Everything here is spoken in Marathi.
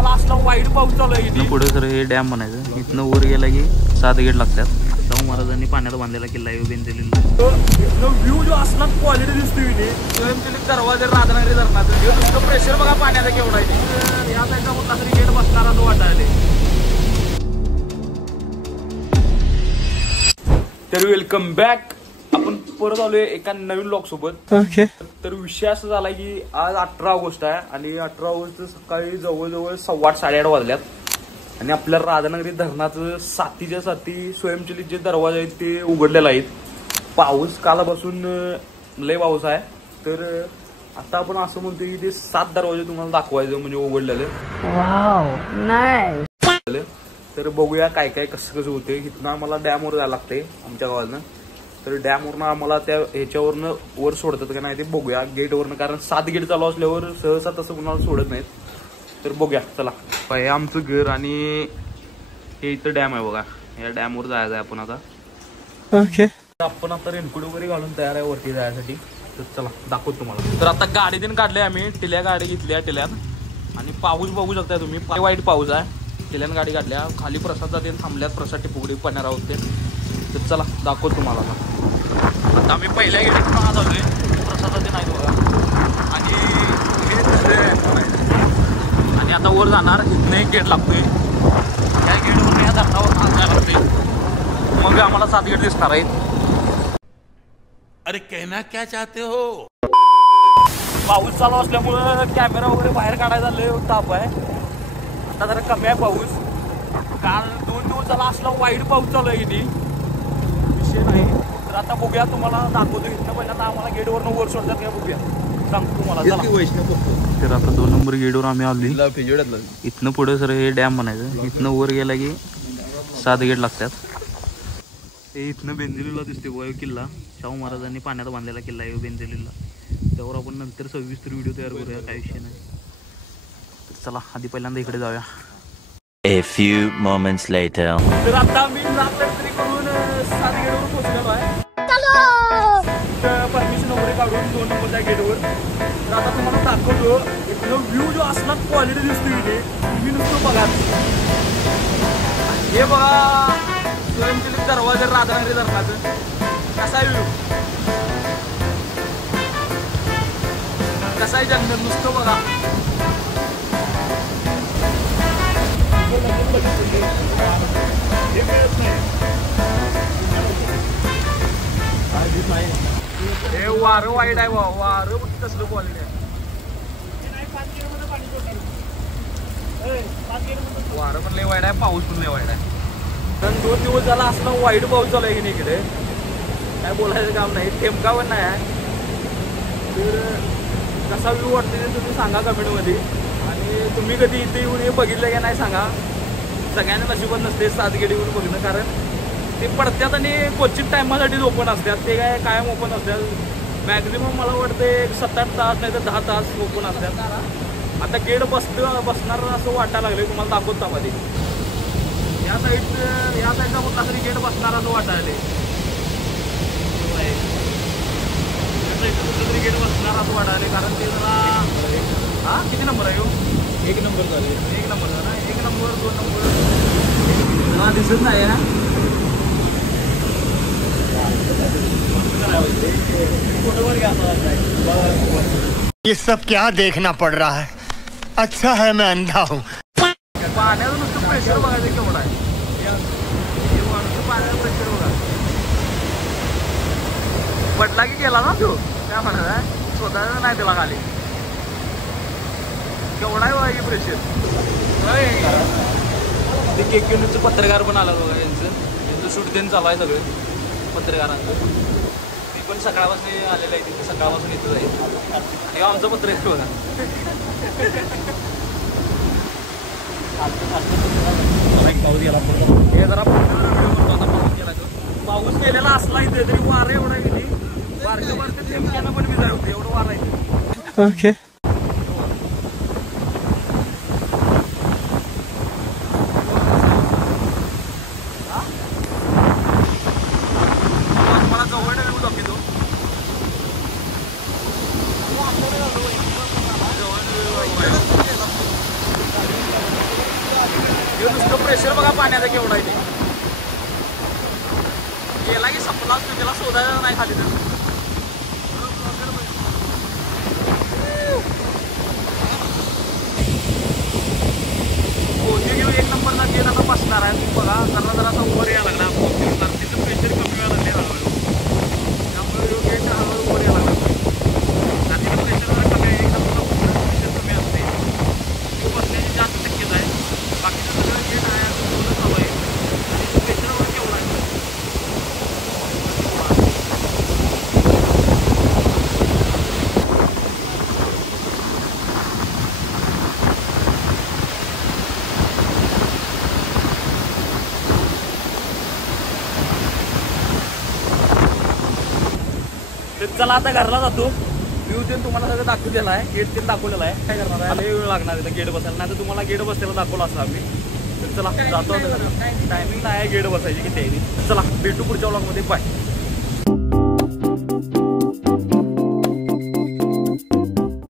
दिवसाला असला वाईट पाऊस चालू आहे. इथं पुढे सर हे डॅम म्हणायचं. इथनं वर गेला की 7 गेट लागतात. शाहू महाराजांनी पाण्यात बांधलेला किल्ला आहे बेंजलीला. व्ह्यू जो असला क्वालिटी दिसतोय इथे. स्वयंचलित दरवाजे राधानगरी धरणाचं हे नुसतं प्रेशर बघा पाण्याचा केवढा आहे. या साईडला कुठला तरी गेट बसणार असं वाटायला. तर वेलकम बॅक. आपण परत आलोय एका नवीन ब्लॉग सोबत. ओके. तर विषय असा झाला की आज 18 ऑगस्ट आहे आणि 18 ऑगस्ट सकाळी जवळजवळ 8:15-8:30 वाजल्यात आणि आपल्या राधानगरी धरणाचं सातीच्या साती स्वयंचलित जे दरवाजे आहेत ते उघडलेले आहेत. पाऊस कालपासून लय पाऊस आहे. तर आता आपण असं म्हणतो की ते 7 दरवाजे तुम्हाला दाखवायचं म्हणजे उघडलेले. Wow nice. तर बघूया काय काय कसं कसं होते. इथनं आम्हाला डॅमवर जायला लागते आमच्या गावानं. तर डॅमवरनं आम्हाला त्या ह्याच्यावरनं वर सोडतात का नाही ते बघूया गेटवरनं. कारण 7 गेट चालू असल्यावर सहसा तसं कुणाला सोडत नाहीत. तर बघूया चला. हे आमचं घर आणि हे इथं डॅम आहे बघा. या डॅमवर जायचं आहे आपण आता. ओके. आपण आता रेनकोट वगैरे घालून तयार आहे वरती जायसाठी. तर चला दाखवतो तुम्हाला. तर आता गाडी दिन काढली आम्ही. टिल्या गाडी घेतली आहे टिल्यात आणि पाऊस बघू शकताय तुम्ही. वाईट पाऊस आहे. टिल्यानं गाडी काढल्या. खाली प्रसाद जाते थांबल्यात. प्रसाद टिपुगडी पण्यारा होते. तर चला दाखवतो तुम्हाला. आता आम्ही पहिल्या गेटवरून आज आलोय. प्रसाद जाते नाही बघा आणि हे दुसरे आणि आता वर जाणार. इथनं एक गेट लागतोय. त्या गेटवरून या धरणावर आज जायला लागते. मग आम्हाला 7 गेट दिसणार आहेत. अरे कहना क्या चाहते हो. पाऊस चालू असल्यामुळं कॅमेरा वगैरे बाहेर काढायचा लय ताप आहे. आता जरा कमी आहे पाऊस. काल 2 दिवस झाला असला वाईट पाऊस चालू आहे इथे. विषय नाही. तर आता बघूया तुम्हाला दाखवतो. इथनं पहिल्यांदा आम्हाला गेटवरनं वर सोडतात का बघूया. सांगतो तुम्हाला. तर आता 2 नंबर गेटवर आम्ही आलो. इथनं पुढे सर हे डॅम म्हणायचं. इथनं वर गेला की 7 गेट लागतात. ते इथनं बेंजलीला दिसते बघा किल्ला. शाहू महाराजांनी पाण्यात बांधलेला किल्ला आहे बेंजलीला. त्यावर आपण नंतर सविस्तर व्हिडिओ तयार करूया. काय विषय नाही. तर चला आधी पहिल्यांदा इकडे जाऊया. A few moments later. तर आता मी तरी करून 7 गेटवर पोहोचलेलो आहे. परमिशन वगैरे काढून 2 नंबरच्या गेटवर. तर आता तुम्हाला दाखवतो. इथलं व्ह्यू जो असला क्वालिटी दिसतो इथे तुम्ही नुसतं बघा. हे बघा स्वयंचलित दरवाजे राधानगरी धरणाचं. कसा आहे व्ह्यू. कसा आहे जंगल नुसतं बघा. हे वारं वाईट आहे बा. वारं कसलं क्वालिटी आहे. वारं पण लय वाईट आहे. पाऊस पण लय वाईट आहे. कारण 2 दिवस झाला असला वाईट पाऊस चालू आहे की नाही इकडे. काय बोलायचं काम नाही. टेमका पण नाही आहे. तर कसा व्ह्यू वाटते ते तुम्ही सांगा कमेंटमध्ये. आणि तुम्ही कधी इथे येऊन हे बघितलं का नाही सांगा. सगळ्यांना नशिबात नसते 7 गेट येऊन बघणं. कारण ते पडत्यात आणि क्वचित टायमासाठीच ओपन असतात. ते काय कायम ओपन असतात. मॅक्झिमम मला वाटतं 7-8 तास नाही तर 10 तास ओपन असतात. आता गेट बसणार असं वाटायला लागलं. तुम्हाला दाखवता मध्ये या साईडला कुठला तरी गेट बसणार असं वाटायला. कुठलं तरी गेट बसणार असं वाटायला. कारण ते जरा किती नंबर आहे. 1 नंबर झाले. 1 नंबर झाला. 1 नंबर 2 नंबर दिसत नाही ना. ये सब क्या देखना पड़ रहा है. अच्छा है मैं अंधा हूँ. पाण्याचं नुसतं प्रेशर बघायचं केवढं आहे. नुसतं पाण्याचं प्रेशर बघा. पडला की गेला ना तो. काय म्हणत आहे स्वतः नाही त्याला खाली. केवढा आहे बघा की प्रेशर. ते केक न्यूजचं पत्रकार पण आला बघा. यांचं शूट देणं चालू आहे सगळं पत्रकारांचं. मी पण सकाळपासून आलेलं आहे. तिथे सकाळपासून इथं जाईल. आणि आमचं पत्रकार बघा. हे जरा पाऊस गेलेला असला इथे तरी वारं एवढा किती बारक्या बारक्या थेंब्यानं पण भिजाय होते. एवढं वारं आहे. ओके. मला जवळ दाखवतो. प्रेशर बघा पाण्याचा केवढा आहे ते. गेला की संपला असतो, त्याला शोधायला नाही खाली तर. एक नंबरचा गेट आता बसणार आहे. तुम्ही बघा जरा असा वर यायला लागला. तिथं प्रेशर कमी व्हायला लागले हळूहळू. त्यामुळे गेट हळूहळू वर यायला लागला. आणि प्रेशर जरा कमी आहे. एक नंबरचा प्रेशर कमी असते तो बसण्याची जास्त शक्यता आहे. बाकीचं सगळं गेट आहे असं चालू आहे. आणि प्रेशर वगैरे केवढा आहे. चला आता घरला जातो. व्ह्यू ते तुम्हाला सगळं दाखवलेलं आहे. गेट ते दाखवलेलं आहे. काय करणार आहे, लय वेळ लागणार आहे गेट बसायला. नाही तर तुम्हाला गेट बसलेला दाखवला असता आम्ही. तर चला जातो. टायमिंग नाही आहे गेट बसायची किती आहे. चला भेटू पुढच्या व्लॉगमध्ये. बाय.